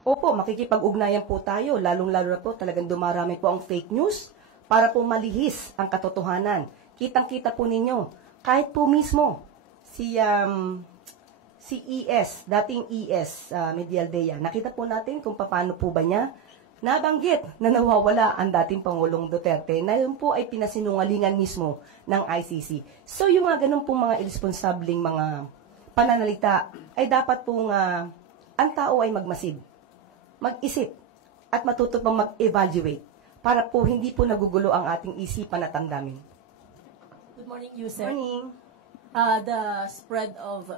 Opo, makikipag-ugnayan po tayo, lalong-lalo na po talagang dumarami po ang fake news para po malihis ang katotohanan. Kitang-kita po ninyo, kahit po mismo si ES, dating ES, Medialdea, nakita po natin kung paano po ba niya nabanggit na nawawala ang dating Pangulong Duterte na yun po ay pinasinungalingan mismo ng ICC. So yung mga ganun pong mga irresponsabling mga pananalita ay dapat pong ang tao ay magmasid, mag-isip at matuto pang mag-evaluate para po hindi po nagugulo ang ating isipan at damdamin. Good morning, Yusek. Morning. The spread of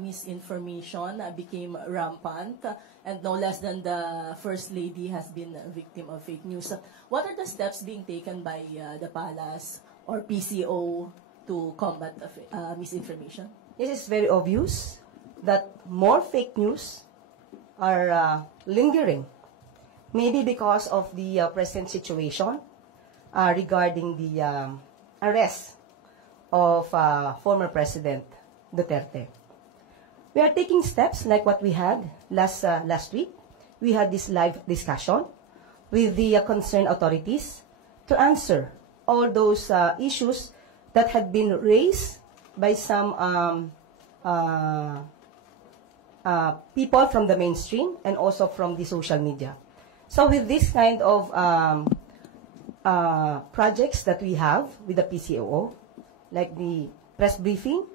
misinformation became rampant, and no less than the First Lady has been a victim of fake news. What are the steps being taken by the Palace or PCO to combat misinformation? It is very obvious that more fake news are lingering. Maybe because of the present situation regarding the arrest of former President Duterte. We are taking steps like what we had last week. We had this live discussion with the concerned authorities to answer all those issues that had been raised by some people from the mainstream and also from the social media. So with this kind of projects that we have with the PCO, like the press briefing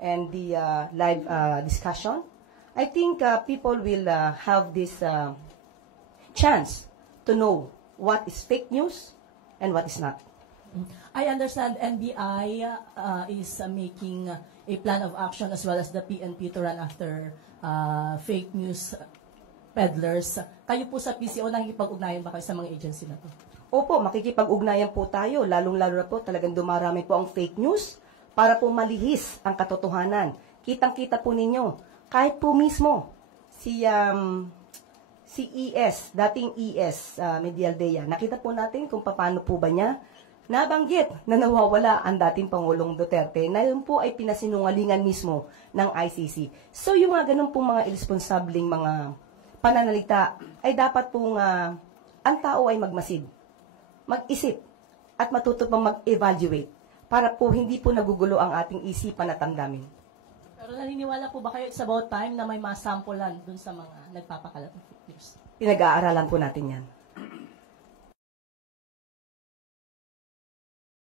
and the live discussion, I think people will have this chance to know what is fake news and what is not. I understand NBI is making a plan of action as well as the PNP to run after fake news peddlers. Kayo po sa PCO, nakikipag-ugnayan ba kayo sa mga agency na to? Opo, makikipag-ugnayan po tayo, lalong-lalo na po talagang dumarami po ang fake news para po malihis ang katotohanan. Kitang-kita po ninyo, kahit po mismo si ES, dating ES, Medialdea, nakita po natin kung paano po ba niya nabanggit na nawawala ang dating Pangulong Duterte na yun po ay pinasinungalingan mismo ng ICC. So yung mga ganun pong mga irresponsabling mga pananalita ay dapat pong ang tao ay magmasid, mag-isip at matuto pang mag-evaluate para po hindi po nagugulo ang ating isipan at damdamin. Pero naniniwala po ba kayo it's about time na may masampulan dun sa mga nagpapakalat ng fake news? Pinag-aaralan po natin yan.